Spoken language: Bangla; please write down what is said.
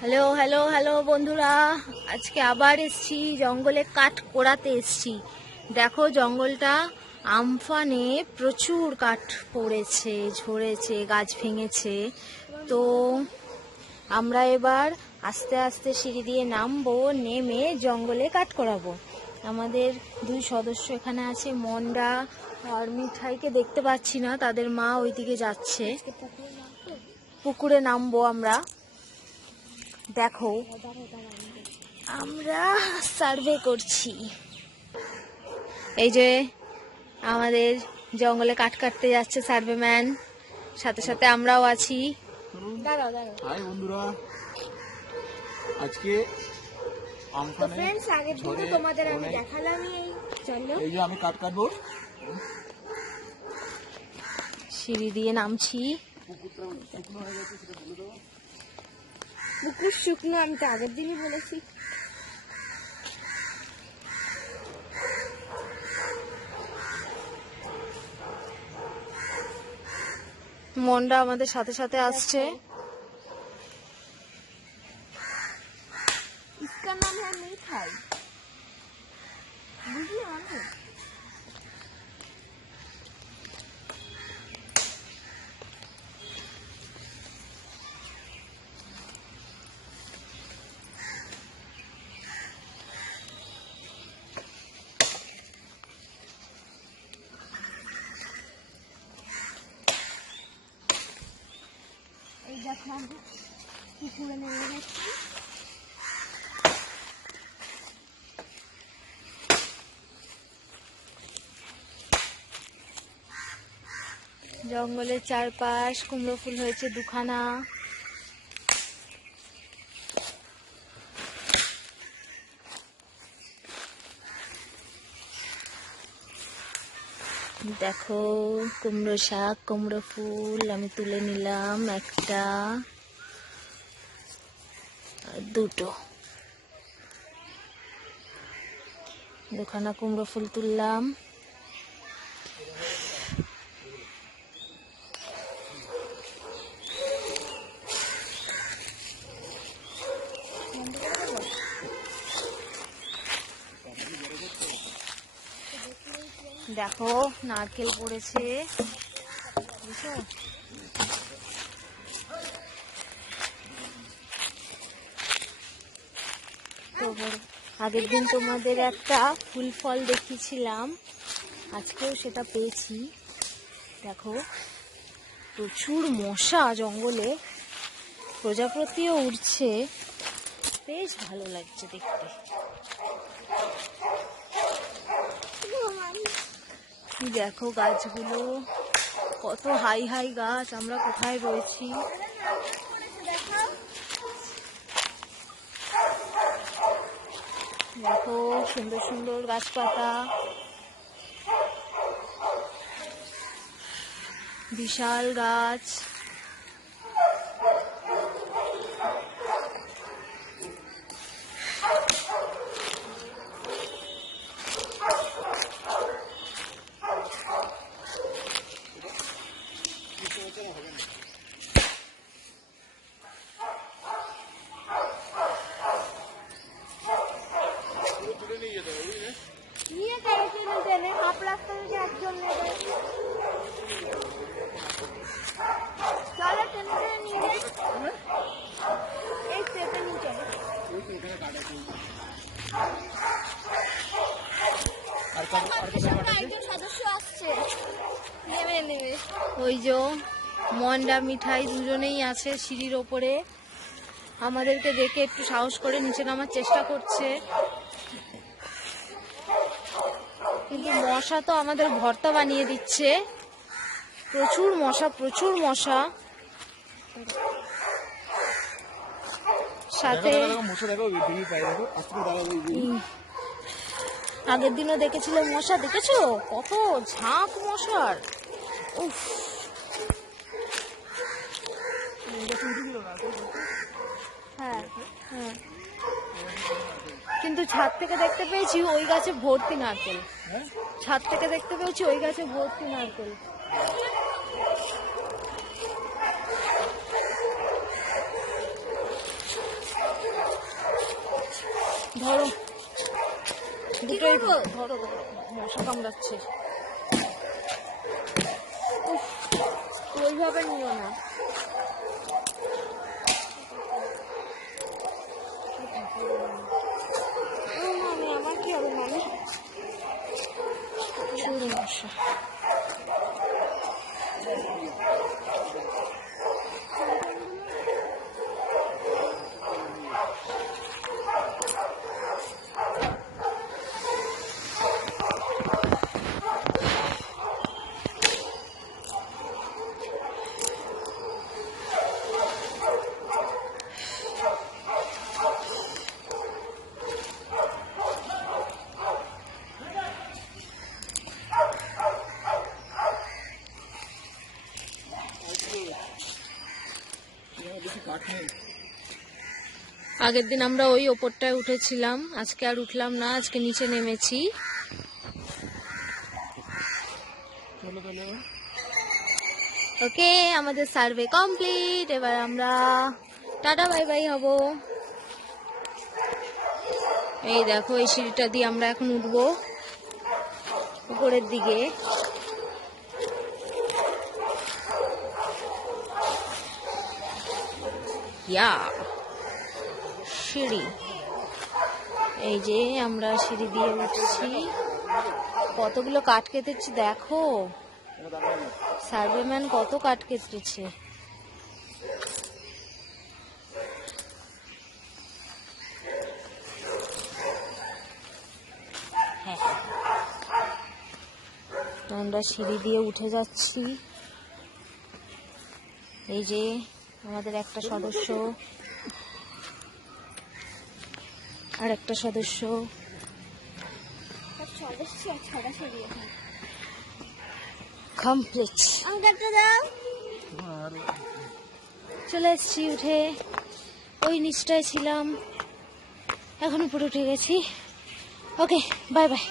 হ্যালো হ্যালো হ্যালো বন্ধুরা, আজকে আবার এসছি জঙ্গলে কাঠ পোড়াতে এসছি। দেখো জঙ্গলটা আমফানে প্রচুর কাঠ পড়েছে, ঝরেছে, গাছ ভেঙেছে। তো আমরা এবার আস্তে আস্তে সিঁড়ি দিয়ে নামবো, নেমে জঙ্গলে কাঠ পোড়াবো। আমাদের দুই সদস্য এখানে আছে, মন্ডা আর মিঠাইকে দেখতে পাচ্ছি না, তাদের মা ওইদিকে যাচ্ছে। পুকুরে নামবো আমরা। দেখো আমরা সার্ভে করছি। এই যে আমাদের জঙ্গলে কাঠ কাটতে যাচ্ছে সার্ভে ম্যান, সাথে সাথে আমরাও আছি। দাঁড়াও দাঁড়াও। হাই বন্ধুরা, আজকে তো ফ্রেন্ডস, আগের দিন তোমাদের আমি দেখালামই। এই যে আমি কাঠ কাটবো, সিঁড়ি দিয়ে নামছি। পুকুর শুকনো, আমি তো আগের দিনই বলেছি। মন্ডা আমাদের সাথে সাথে আসছে। इसका नाम है मिठाई, বুঝলি আমি। এই দেখো আমি পুকুরে নেমে গেছি। জঙ্গলের চারপাশ কুমড়ো ফুল হয়েছে দুখানা। দেখো কুমড়ো শাক, কুমড়ো ফুল আমি তুলে নিলাম, একটা দুটো, দুখানা কুমড়ো ফুল তুললাম। দেখো নারকেল পড়েছে, বুঝছো? তো আগের দিন তোমাদের একটা ফুল ফল দেখিয়েছিলাম, আজকেও সেটা পেয়েছি। দেখো প্রচুর মশা জঙ্গলে, প্রজাপতিও উড়ছে, বেশ ভালো লাগছে দেখতে। দেখো গাছগুলো কত হাই হাই গাছ, আমরা কোথায় রয়েছি। দেখো সুন্দর সুন্দর গাছপাতা, বিশাল গাছ। নিয়ে গেলে টেনে টেনে হাফ রাস্তা থেকে একজন নেবে। চলো টেনে টেনে নিয়ে যাই, এই স্টেপে নিয়ে চলো। একজন সদস্য আসছে নেমে নেমে। ওই যে মন্ডা মিঠাই দুজনেই আছে সিঁড়ির ওপরে, আমাদেরকে দেখে একটু সাহস করে নিচে নামার চেষ্টা করছে। কিন্তু মশা তো আমাদের ভর্তা বানিয়ে দিচ্ছে, প্রচুর মশা প্রচুর মশা। সাথে আগের দিনও দেখেছিলে মশা, দেখেছো কত ঝাঁক মশার। উফ, হ্যাঁ হ্যাঁ, কিন্তু ছাদ থেকে দেখতে পেয়েছি ওই গাছে ভর্তি নারকেল। ছাদ থেকে দেখতে পেয়েছি ওই গাছে ভর্তি নারকেল। ধরো দুটোই ধরো ধরো, মশা কামড়াচ্ছে। উফ, ওইভাবে নিও না। আমি আমার কি হবে মানে চুরি মশা। বেশি কাঠ নেই। আগের দিন আমরা ওই ওপরটায় উঠেছিলাম, আজকে আর উঠলাম না, আজকে নিচে নেমেছি। চলো তাহলে ওকে, আমাদের সার্ভে কমপ্লিট। এবার আমরা টাটা বাই বাই হব। এই দেখো, এই সিঁড়িটা দিয়ে আমরা এখন উঠবো উপরের দিকে। ইয়া সিঁড়ি, এই যে আমরা সিঁড়ি দিয়ে উঠছি। কতগুলো কাঠ কেটেছি দেখো, সার্ভেম্যান কত কাঠ কেটেছে। হ্যাঁ, আমরা সিঁড়ি দিয়ে উঠে যাচ্ছি। এই যে আমাদের একটা সদস্য, আর একটা সদস্য। কমপ্লিট। আমাকে দাও। চলে এসছি উঠে, ওই নিচটায় ছিলাম, এখন উপরে উঠে গেছি। ওকে, বাই বাই।